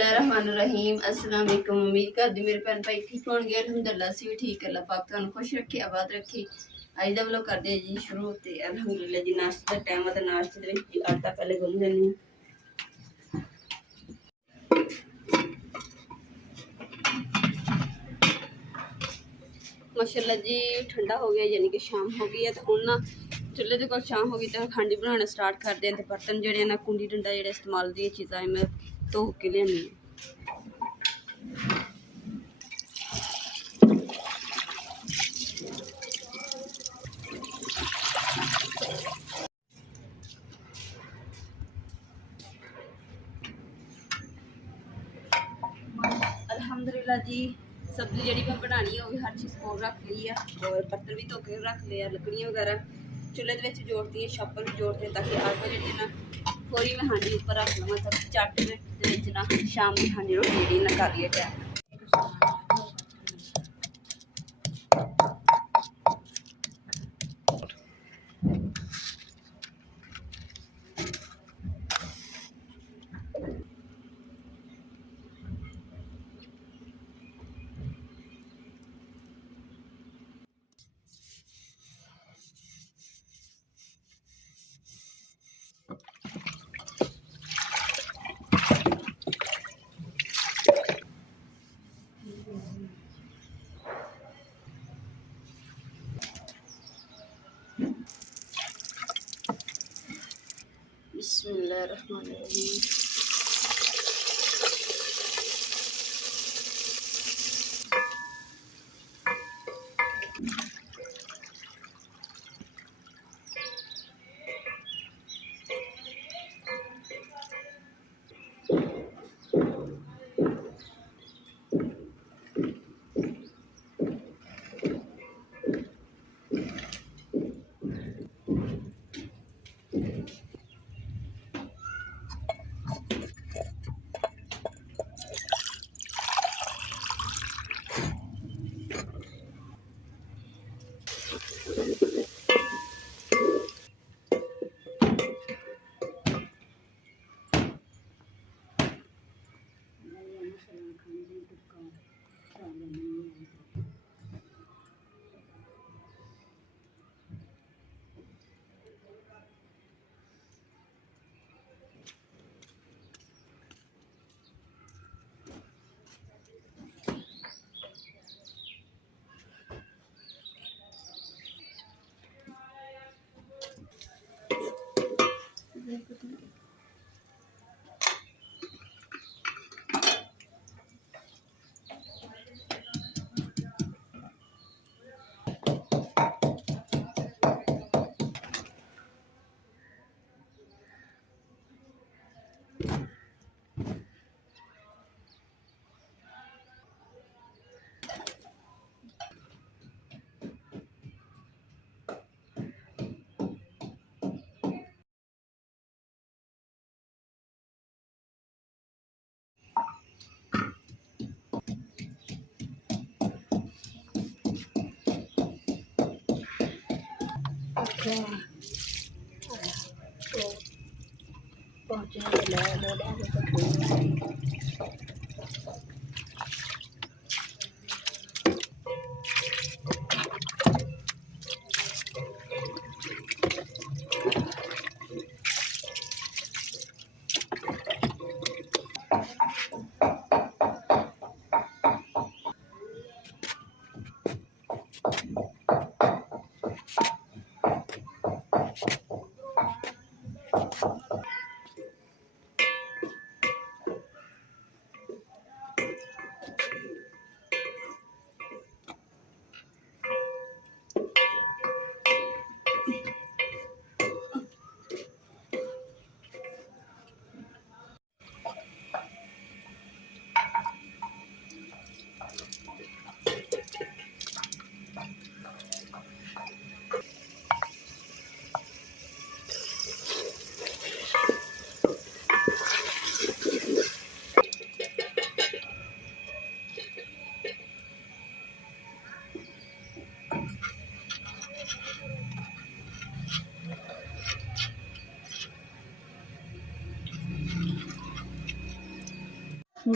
रहीम अस्सलाम वालेकुम। उम्मीद करदी मेरे भैन भाई ठीक होंगे। अल्हम्दुलिल्लाह असीं भी ठीक। अल्लाह पाक तुहानूं खुश रखे आबाद रखे। अज दा व्लॉग करदे जी शुरू। ते अल्हम्दुलिल्लाह जी नाश्ते दा टाइम है ते नाश्ते दे विच आटा पहले गुन्न लैनी। माशाअल्लाह जी ठंडा हो गया, यानी कि शाम हो गई है। तो हुण ना चुल्हे दे कोल शाम हो गई तो खांडी बनाना स्टार्ट करदे हैं। ते बर्तन जिहड़े ना कुंडी डंडा जिहड़े इस्तेमाल दी चीज़ां मैं धो के लियानी। अल्हम्दुलिल्लाह जी सब्जी जी मैं बनानी है वो भी हर चीज़ को रख ली है और बर्तन भी धो के रख लिया। लकड़ियाँ वगैरह चूल्हे के जोड़ती है, छप्पर भी जोड़ते हैं ताकि आग जी ना थोड़ी मैं हांडी उपर रख लवां तो झट मिनट ना शाम की हांडी रोटी जी ना कर लिया टाइम। बिस्मिल्लाहिर्रहमानिर्रहीम।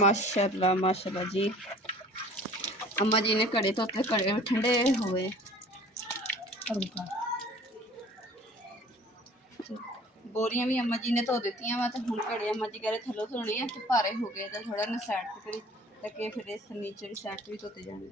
माशाल्लाह माशाल्लाह जी। अम्मा जी ने घड़े धोते, घड़े भी ठंडे हुए। बोरियां भी अम्मा जी ने धो दित्तियां वा, ते हुण घड़े अम्मा जी कह रहे थल्लों धोने आ कि भारे हो गए, तो थोड़ा ना साइड ते करी लगे, फिर इस फर्नीचर की साइड भी धोते जाएंगे।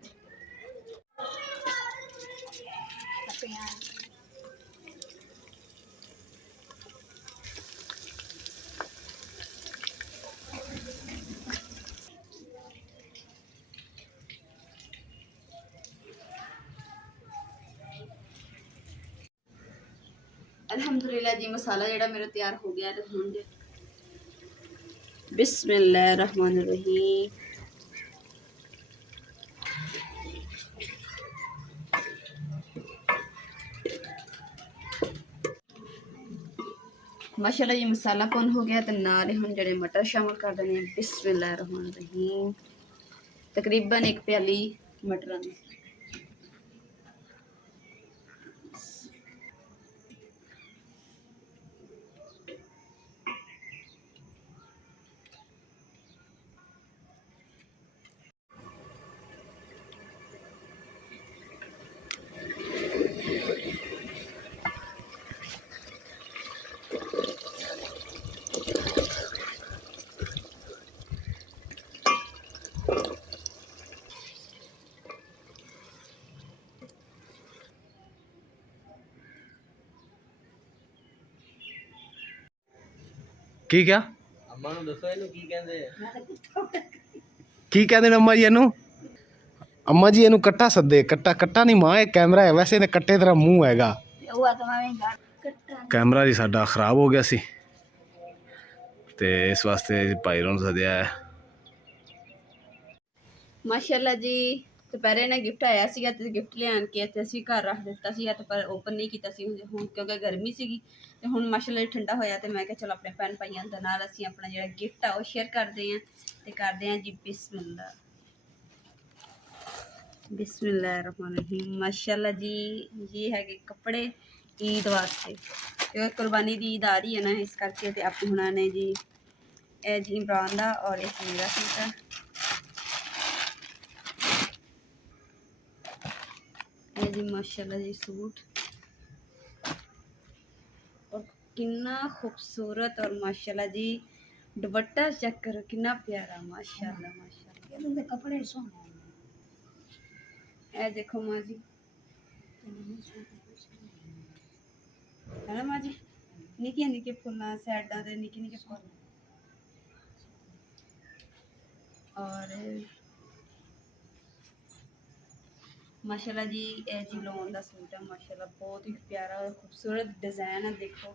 अल्हम्दुलिल्लाह जी, मसाला जेड़ा मेरा तैयार हो गया। तो हुण बिस्मिल्लाहिर्रहमानिर्रहीम। माशाल्लाह जी मसाला कौन हो गया, तो नाल ही हुण जेड़े मटर शामिल कर देने। बिस्मिल्लाहिर्रहमानिर्रहीम। तकरीबन 1 प्याली मटरां दी। की क्या अम्मा नूं दसो इहनूं की कहंदे की कहंदे ने अम्मा जी इहनूं? अम्मा जी इहनूं कट्टा सद्दे। कट्टा कट्टा नहीं मां, ਇਹ ਕੈਮਰਾ ਹੈ। ਵੈਸੇ ਇਹਨੇ ਕੱਟੇ ਤਰ੍ਹਾਂ ਮੂੰਹ ਹੈਗਾ। ਕੈਮਰਾ ਜੀ ਸਾਡਾ ਖਰਾਬ ਹੋ ਗਿਆ ਸੀ ਤੇ ਇਸ ਵਾਸਤੇ ਭਾਈ ਨੂੰ ਸੱਦਿਆ ਹੈ। माशाल्लाह जी ਦੁਪਹਿਰੇ ਨੇ ਗਿਫਟ ਆਇਆ ਸੀਗਾ, ਤੇ ਗਿਫਟ ਲਿਆਣ ਕੇ ਤੇ ਅਸੀਂ ਘਰ ਰੱਖ ਦਿੱਤਾ ਸੀਗਾ, ਤੇ ਪਰ ਓਪਨ ਨਹੀਂ ਕੀਤਾ ਸੀ ਹੁਣ ਕਿਉਂਕਿ ਗਰਮੀ ਸੀਗੀ। ਤੇ ਹੁਣ ਮਾਸ਼ਾਅੱਲਾ ਠੰਡਾ ਹੋਇਆ, ਤੇ ਮੈਂ ਕਿਹਾ ਚਲੋ ਆਪਣੇ ਭੈਣ ਭਾਈਆਂ ਦੇ ਨਾਲ ਅਸੀਂ ਆਪਣਾ ਜਿਹੜਾ ਗਿਫਟ ਆ ਉਹ ਸ਼ੇਅਰ ਕਰਦੇ ਆਂ। ਤੇ ਕਰਦੇ ਆਂ ਜੀ ਬਿਸਮਿल्लाह। बिस्मिल्लाहिर्रहमानिर्रहीम। माशाल्लाह जी ये है कि कपड़े ईद वास्ते, क्योंकि कुर्बानी दी ईद आ रही है ना, इस करके ते आप हुणा ने जी ए जी इमरान दा और एक मेरा सूट है। ए जी माशाल्लाह जी सूट, और कितना खूबसूरत और माशाल्लाह जी दुपट्टा चेक करो कितना प्यारा। माशाल्लाह माशाल्लाह ये कपड़े सोहने। ए देखो माँ जी, है ना माँ जी, निके निके फुल्लां साइडां ते निके निके फुल। और माशाल्लाह जी ए जी लॉन दा सूट है। माशाल्लाह बहुत ही प्यारा और खूबसूरत डिजाइन है। देखो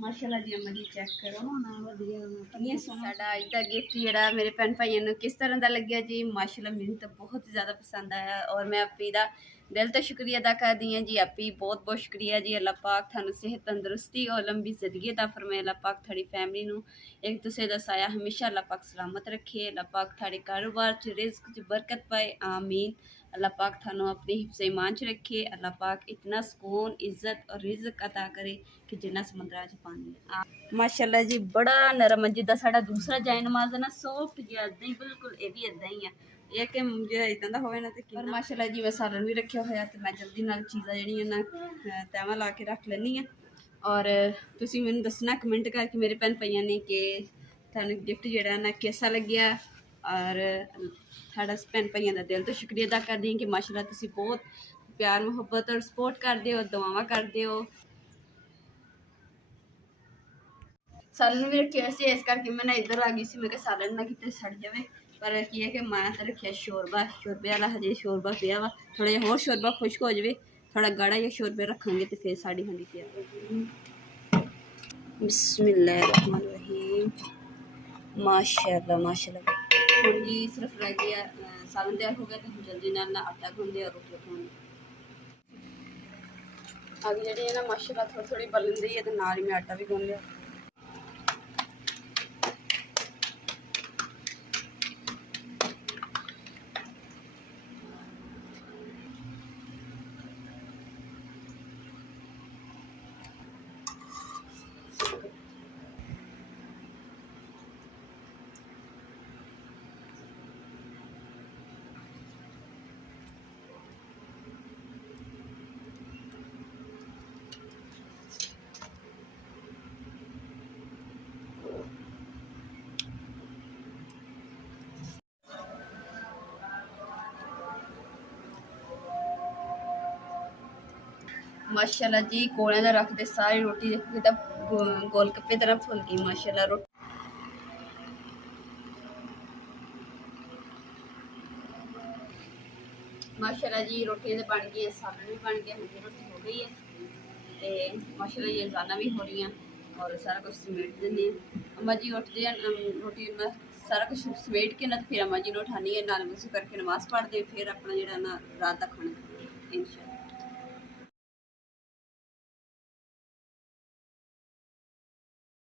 माशाल्लाह जी अम्मा जी चेक करो ना, वधिया साडा अज दा गिफ्ट जेड़ा मेरे भैन भाइयों नूं किस तरह दा लग्या जी। माशाल्लाह मैनूं तो बहुत ज़्यादा पसंद आया, और मैं आपी दा दिल तो शुक्रिया अदा करदी हां जी। आपी बहुत बहुत शुक्रिया जी। अल्लाह पाक थानूं सेहत तंदुरुस्ती और लंबी जिंदगी अता फरमाए। अल्लाह पाक थोड़ी फैमिली नूं एक दूसरे दा साया हमेशा अल्लाह पाक सलामत रखे। अल्लाह पाक थोड़े कारोबार च रिज़्क च बरकत पाए, आमीन। अल्लाह पाक थानू अपने हिफ्ज़ ईमान च रखे। अल्लाह पाक इतना सुकून इज्जत और रिज़्क अता करे कि जिन्ना समुद्रा च पानी है। माशाल्लाह जी बड़ा नरम है, जिद्दां साडा दूसरा जाए नमाज है ना, सॉफ्ट जिहा इदां ही बिल्कुल ये भी इदां ही है। ये कि जो इदां दा होवे ना ते किन्ना। माशाल्लाह जी मैं सालन भी रखा होया, ते मैं जल्दी नाल चीज़ां जेहड़ियां ना तैवां ला के रख लैनी है। और तुसीं मैनूं दसना कमेंट करके मेरे भैन भाइयां ने कि थानूं गिफ्ट जेहड़ा ना कैसा लग्या। और साढ़ा भैन भाइयों का दिल तो शुक्रिया अदा करदी कि माशाल्लाह तुसीं बहुत प्यार मुहब्बत और सपोर्ट करदे हो, दुआवां करदे हो। सालन भी रखे वैसे इस करके मैं ना इधर आ गई सी, मैं सालन ना किते सड़ जाए। पर की है कि मैं तो रखिया शोरबा, शोरबे वाला हजे शोरबा पिया वा, थोड़ा जिहा होर शोरबा खुश्क हो जाए, थोड़ा गाढ़ा जिहा शोरबे रखांगे तो फिर साड़ी हांडी तैयार हो जाएगी। बिस्मिल्लाहिर्रहमानिर्रहीम। माशाल्लाह माशाल्लाह। हुण जी सिर्फ रह गया सालन तैयार हो गया, तो हम जल्दी नाल ना आटा गूंदे और रोटी रखांगे। अग जी है ना माशाल्लाह थोड़ी थोड़ी बलन दी है, तो नाल ही मैं आटा भी गूंद लिया। ਮਾਸ਼ਾਅੱਲਾ ਜੀ ਕੋਲਿਆਂ ਦਾ ਰੱਖਦੇ ਸਾਰੀ ਰੋਟੀ ਦੇਖੋ ਤਾਂ ਗੋਲ ਗੱਪੇ ਤਰ੍ਹਾਂ ਫੁੱਲ ਗਈ ਮਾਸ਼ਾਅੱਲਾ ਰੋਟੀ। माशाल्लाह जी रोटी तो बन गई है, सालन भी बन गया, मेरी रोटी हो गई है तो माशाल्लाह ये जाना भी हो रही हैं और सारा कुछ समेट देने। अम्मा जी उठते हैं रोटी मैं सारा कुछ समेट के ना फिर अम्मा जी ने उठानी है, नाल वजू करके नमाज पढ़ते फिर अपना जो ना रात का खाना इंशाअल्लाह।